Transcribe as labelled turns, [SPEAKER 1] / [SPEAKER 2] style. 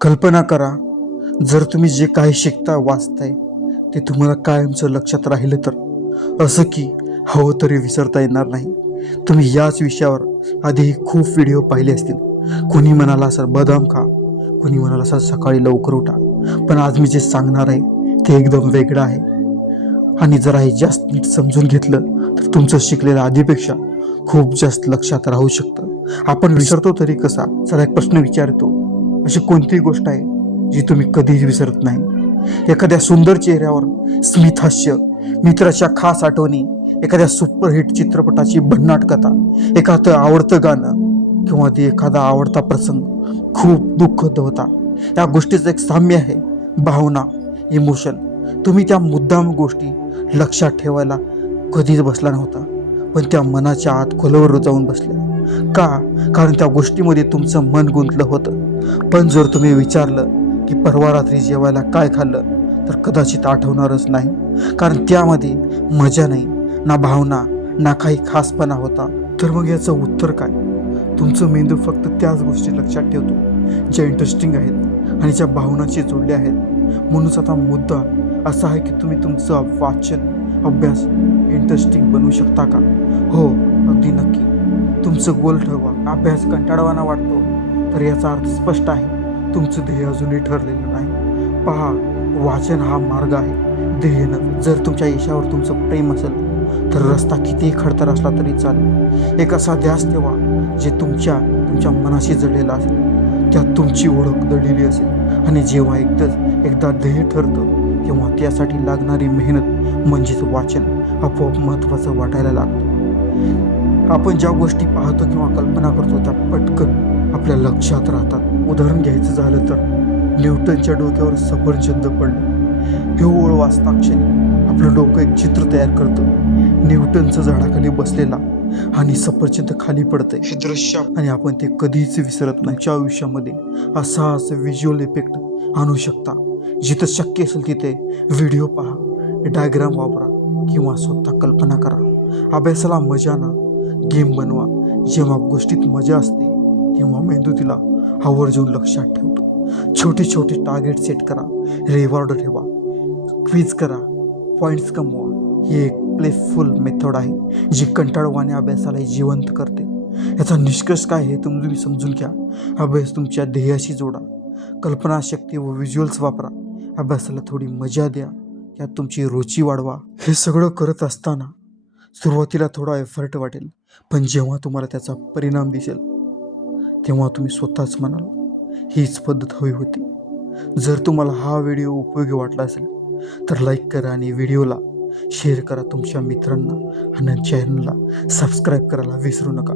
[SPEAKER 1] कल्पना करा जर तुम्ही जे काही शिकता वाचताय ते तुम्हाला कायमचं लक्षात राहिलं तर. असं की हवं तरी विसरता येणार नाही. तुम्ही याच विषयावर आधीही खूप व्हिडिओ पाहिले असतील. कोणी म्हणाला सर बदाम खा. कोणी म्हणाला सर सकाळी लवकर उठा. पण आज मी जे सांगणार आहे ते एकदम वेगळं आहे. आणि जरा हे जास्त नीट समजून घेतलं तर तुमचं शिकलेलं आधीपेक्षा खूप जास्त लक्षात राहू शकतं. आपण विसरतो तरी कसा? चला एक प्रश्न विचारतो. अशी कोणतीही गोष्ट आहे जी तुम्ही कधीच विसरत नाही. एखाद्या सुंदर चेहऱ्यावर स्मितहास्य मित्राच्या खास आठवणी एखाद्या सुपरहिट चित्रपटाची भन्नाट कथा एखादं आवडतं गाणं किंवा ते एखादा आवडता प्रसंग खूप दुःखद होता. या गोष्टीचं एक साम्य आहे भावना इमोशन. तुम्ही त्या मुद्दाम गोष्टी लक्षात ठेवायला कधीच बसला नव्हता पण त्या मनाच्या आत खोलवर जाऊन बसल्या. का? कारण त्या गोष्टीमध्ये तुमचं मन गुंतलं होतं. पण जर तुम्ही विचारलं की परवा रात्री जेवायला काय खाल्लं तर कदाचित आठवणारच नाही. कारण त्यामध्ये मजा नाही ना भावना ना काही खासपणा होता. तर मग याचं उत्तर काय? तुमचं मेंदू फक्त त्याच गोष्टी लक्षात ठेवतो ज्या इंटरेस्टिंग आहेत आणि ज्या भावनाशी जोडल्या आहेत. म्हणूनच आता मुद्दा असा आहे की तुम्ही तुमचं वाचन अभ्यास इंटरेस्टिंग बनवू शकता का? हो अगदी नक्की. तुमचं गोल ठरवा. अभ्यास कंटाळवाना वाटतो. तर याचा अर्थ स्पष्ट आहे. तुमचं ध्येय अजूनही ठरलेलं नाही. पहा वाचन हा मार्ग आहे. ध्येय नव्हे जर तुमच्या यशावर तुमचं प्रेम असेल तर रस्ता कितीही खडतर असला तरी चालेल. एक असा ध्यास ठेवा जे तुमच्या तुमच्या मनाशी जडलेला असेल. त्यात तुमची ओळख दडलेली असेल. आणि जेव्हा एकदाच एकदा ध्येय ठरतं तेव्हा त्यासाठी लागणारी मेहनत म्हणजेच वाचन आपोआप महत्त्वाचं वाटायला लागतं. आपण ज्या गोष्टी पाहतो किंवा कल्पना करतो त्या पटकन आपल्या लक्षात राहतात. उदाहरण घ्यायचं झालं तर न्यूटनच्या डोक्यावर सफरचंद पडलं. हे ओळ वाचता क्षणी आपलं डोकं एक चित्र तयार करतं. न्यूटनचं झाडाखाली बसलेला आणि सफरचंद खाली पडतंय. हे दृश्य आणि आपण ते कधीच विसरत नाही. आयुष्यामध्ये असाच व्हिज्युअल इफेक्ट आणू शकता. जिथं शक्य असेल तिथे व्हिडिओ पहा डायग्राम वापरा किंवा स्वतः कल्पना करा. अभ्यासाला मजा ना गेम बनवा. जेव्हा गोष्टीत मजा असते किंवा मेंदू तिला आवर्जून लक्षात ठेवतो. छोटे छोटे टार्गेट सेट करा. रिवॉर्ड ठेवा. क्विज करा. पॉईंट्स कमवा. ही एक प्लेफुल मेथड आहे जी कंटाळवाने अभ्यासाला जिवंत करते. याचा निष्कर्ष काय हे तुम्ही तुम्ही समजून घ्या. अभ्यास तुमच्या ध्येयाशी जोडा. कल्पनाशक्ती व व्हिज्युअल्स वापरा. अभ्यासाला थोडी मजा द्या. त्यात तुमची रुची वाढवा. हे सगळं करत असताना सुरुवातीला थोडा एफर्ट वाटेल पण जेव्हा तुम्हाला त्याचा परिणाम दिसेल तेव्हा तुम्ही स्वतःच म्हणाल हीच पद्धत हवी होती. जर तुम्हाला हा व्हिडिओ उपयोगी वाटला असेल तर लाईक करा आणि व्हिडिओला शेअर करा तुमच्या मित्रांना आणि चॅनलला सबस्क्राईब करायला विसरू नका.